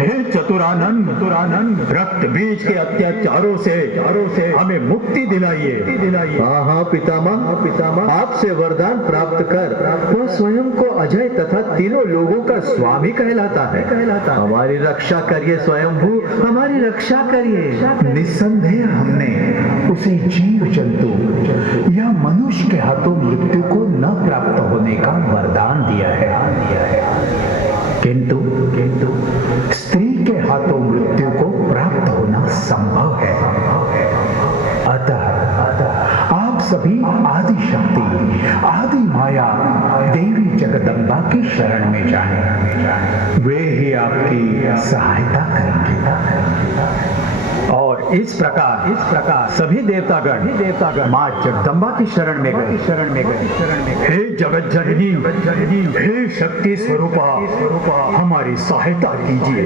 हे चतुरानंद रक्त बीज के अत्याचारों से हमें मुक्ति दिलाइए। हाँ पितामह, आपसे वरदान प्राप्त कर वह स्वयं को अजय तथा तीनों लोगों का स्वामी कहलाता है। हमारी रक्षा करिए स्वयंभू, हमारी रक्षा करिए। निस्संदेह हमने उसे जीव जंतु या मनुष्य के हाथों मृत्यु को न प्राप्त होने का वरदान दिया है, किंतु स्त्री के हाथों मृत्यु को प्राप्त होना संभव है। अतः आप सभी आदि शक्ति, आदि माया देवी जगदम्बा की शरण में जाएं, वे ही आपकी सहायता करेंगे। और इस प्रकार सभी देवतागण माँ जगदम्बा की शरण में गए। हे जगत जननी, हे शक्ति स्वरूपा, हमारी सहायता कीजिए।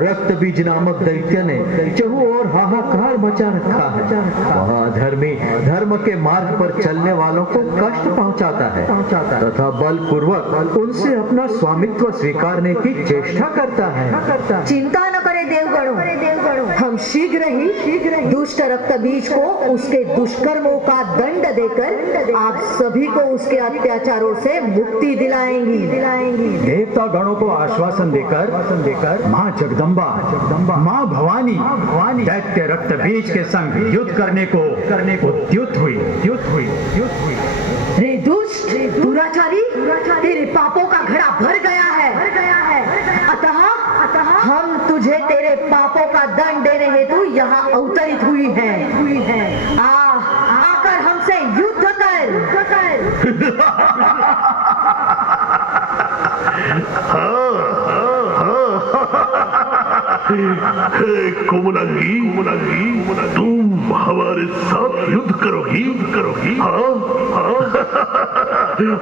रक्त बीज नामक दैत्य ने चहु और हाहाकार मचा रखा है। महाधर्मी धर्म के मार्ग पर चलने वालों को कष्ट पहुंचाता है तथा बलपूर्वक उनसे अपना स्वामित्व स्वीकारने की चेष्टा करता है। चिंता न करे देवगणों, हम शीघ्र ही दुष्ट रक्त बीज को उसके दुष्कर्मों का दंड देकर आप सभी को उसके अत्याचारों से मुक्ति दिलाएंगी। देवता गणों को आश्वासन देकर माँ जगदम्बा, माँ भवानी दैत्य रक्त बीज के संग युद्ध करने को उद्युक्त हुई। रे दुष्ट दुराचारी, तेरे पापों का घड़ा भर गया है। अतः हम तुझे तेरे पापों का दंड देने हेतु यहाँ अवतरित हुई है। आकर हमसे युद्ध कर। कोमलांगी, तुम हमारे साथ युद्ध करोगी? हाँ,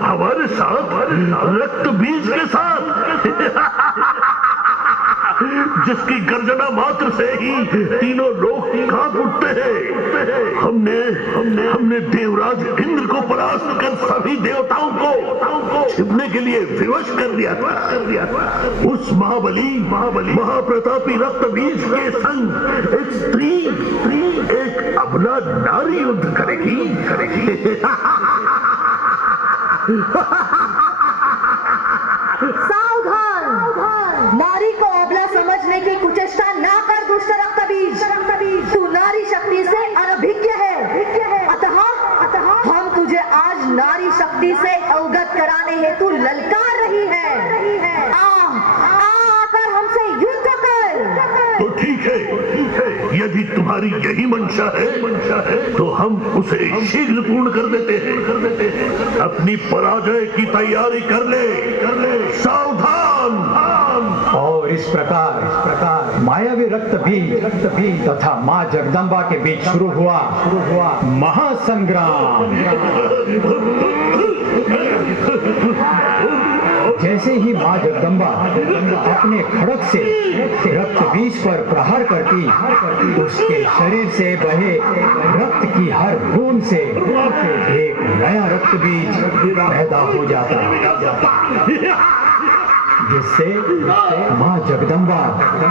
हमारे साथ, रक्त बीज के साथ जिसकी गर्जना मात्र से ही तीनों लोग कांप उठते हैं। हमने देवराज इंद्र को परास्त कर सभी देवताओं को छिपने के लिए विवश कर दिया था। उस महाबली महाप्रतापी रक्त बीज के संग एक स्त्री एक अबला नारी युद्ध करेगी। सावधान, नारी को अबला समझने की कुचेष्टा ना कर दुष्ट रक्त बीज। तू नारी शक्ति से अनभिज्ञ है। अतः हम तुझे आज नारी शक्ति से अवगत कराने हेतु ललकार रही है। आकर हमसे युद्ध कर। तो ठीक है, यदि तुम्हारी यही मंशा है तो हम उसे शीघ्र पूर्ण कर देते हैं। अपनी पराजय की तैयारी कर ले। सावधान। और इस प्रकार मायावी रक्त बीज तथा माँ जगदम्बा के बीच शुरू हुआ महासंग्राम। जैसे ही माँ जगदम्बा अपने खड़ग से रक्त बीज पर प्रहार करती, उसके शरीर से बहे रक्त की हर बूंद से एक नया रक्त बीज पैदा हो जाता, जिससे माँ जगदम्बा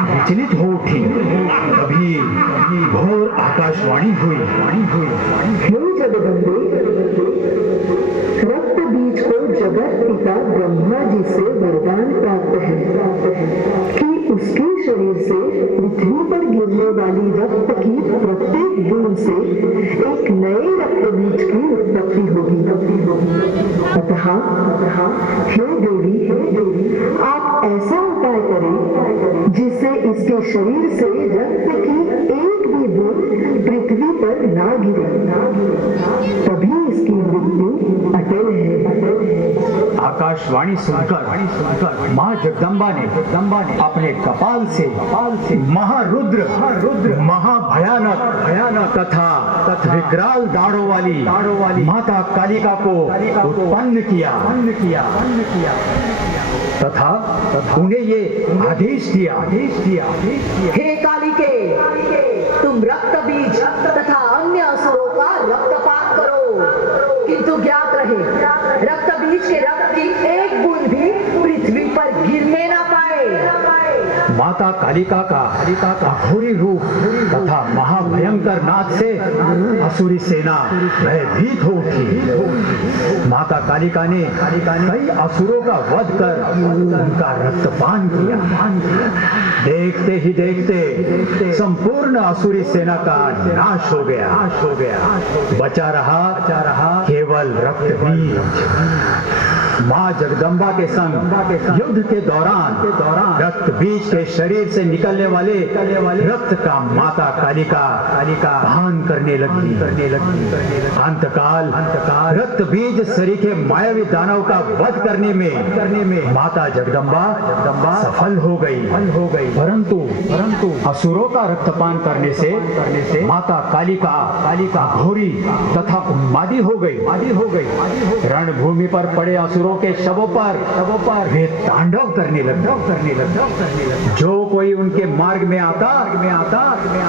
विचलित हो उठी। तभी घोर आकाशवाणी हुई। हे जगदम्बे, रक्त बीज को जगत पिता ब्रह्मा जी से वरदान प्राप्त है कि उसके शरीर से पृथ्वी पर गिरने वाली रक्त की प्रत्येक बूंद से एक नए रक्त बीज की उत्पत्ति होगी। अतः हे देवी, आप ऐसा उपाय करें जिससे इसके शरीर से रक्त की एक भी बूंद पृथ्वी पर ना गिरे, तभी इसकी मृत्यु अटल है। आकाशवाणी सुनकर माँ जगदम्बा ने अपने कपाल से महारुद्र महाभयानक तथा विकराल दाढ़ों वाली माता कालिका को उत्पन्न किया तथा उन्हें ये आदेश दिया, हे कालिके, तुम रक्त बीज तथा अन्य असुरों का रक्तपात करो, किंतु ज्ञात रहे रक्त बीज के रक्त की एक बूंद भी पृथ्वी पर गिरने ना पाए। माता कालिका का अघोरी रूप तथा महाभयंकर नाद से असुरी सेना भयभीत हो उठी। माता कालिका ने कई असुरों का वध कर उनका रक्तपान किया। देखते ही देखते संपूर्ण असुरी सेना का नाश हो गया। बचा रहा केवल रक्त बीज। माँ जगदम्बा के संग युद्ध के दौरान रक्त बीज के शरीर से निकलने वाले रक्त का माता कालिका पान करने लगी। अंतकाल रक्त बीज सरीखे मायावी दानव का वध करने में माता जगदम्बा सफल हो गई। परंतु असुरों का रक्तपान करने से माता कालिका घोरी तथा उन्मादी हो गई। रणभूमि पर पड़े असुरों के शवों पर वे तांडव करने लगे। जो कोई उनके मार्ग में आता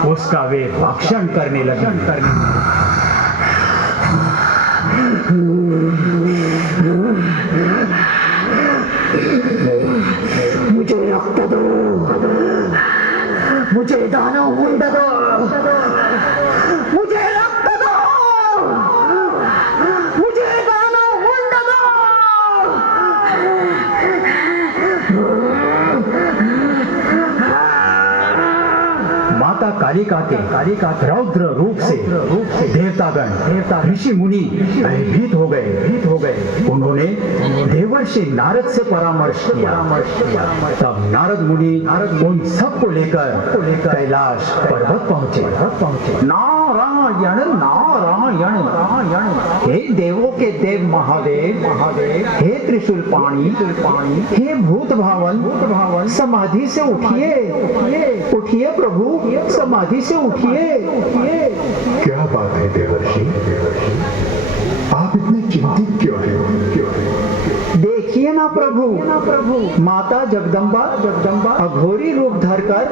उसका वे भक्षण करने लगे। मुझे रक्त दो, मुझे दानव मुंड दो, मुझे रक्त दो, मुझे दानव मुंड दो। माता कालिका के रौद्र रूप से देवतागण ऋषि मुनि भयभीत हो गए। उन्होंने देवर्षि नारद से परामर्श किया। तब नारद मुनि उन सबको लेकर कैलाश पर्वत पहुंचे। नारायण हे देवों के देव महादेव, हे त्रिशूल पाणी, हे भूत भावन, समाधि से उठिए प्रभु, समाधि से उठिए। क्या बात है देवर्षि, आप इतने चिंतित क्यों हैं? देखिए ना प्रभु, माता जगदम्बा अघोरी रूप धरकर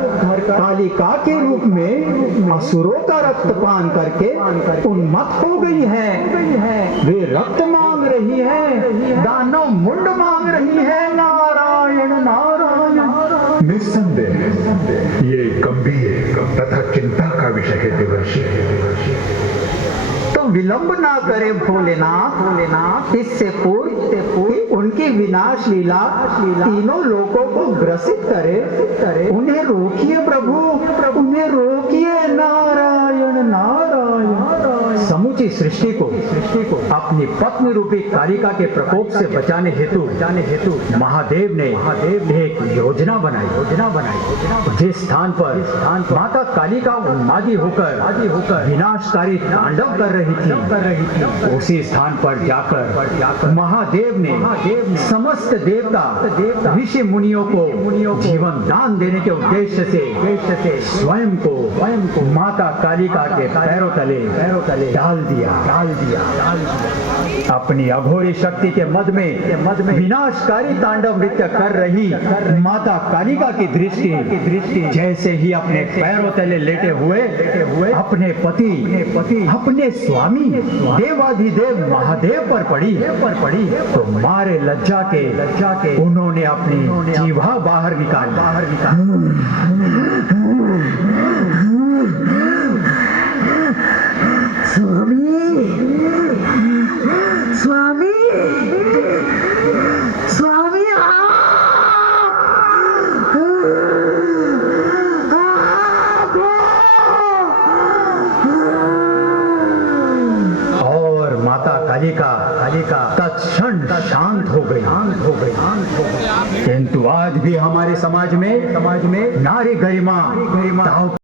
कालिका के रूप में असुरों का रक्तपान करके उन्मत्त हो गई है। वे रक्त मांग रही है, दानव मुंड मांग रही है। नारायण नारायण। निस्संदेह ये गंभीर तथा चिंता का विषय है देवर्षि। तो विलंब ना करे भोलेनाथ, इससे पूर्व उनकी विनाश लीला तीनों लोगों को ग्रसित करे। उन्हें रोकिए प्रभु, उन्हें रोकिए। नारायण नारायण। समूची सृष्टि को अपनी पत्नी रूपी कालिका के प्रकोप से बचाने हेतु महादेव ने एक योजना बनाई। जिस स्थान पर माता कालिका उन्मादी होकर विनाशकारी तांडव कर रही थी, उसी स्थान पर जाकर महादेव ने समस्त देवता ऋषि मुनियों को जीवन दान देने के उद्देश्य से स्वयं को माता कालिका के पैरों तले डाल दिया। अपनी अघोरी शक्ति के मद में विनाशकारी तांडव नृत्य कर रही माता कालिका की दृष्टि जैसे ही अपने पैरों तले लेटे हुए अपने पति अपने स्वामी देवाधिदेव महादेव पर पड़ी तो मारे लज्जा के उन्होंने अपनी जीवा बाहर निकाल। स्वामी और माता कालिका तत्क्षण शांत हो गई। किंतु आज भी हमारे समाज में नारी गरिमा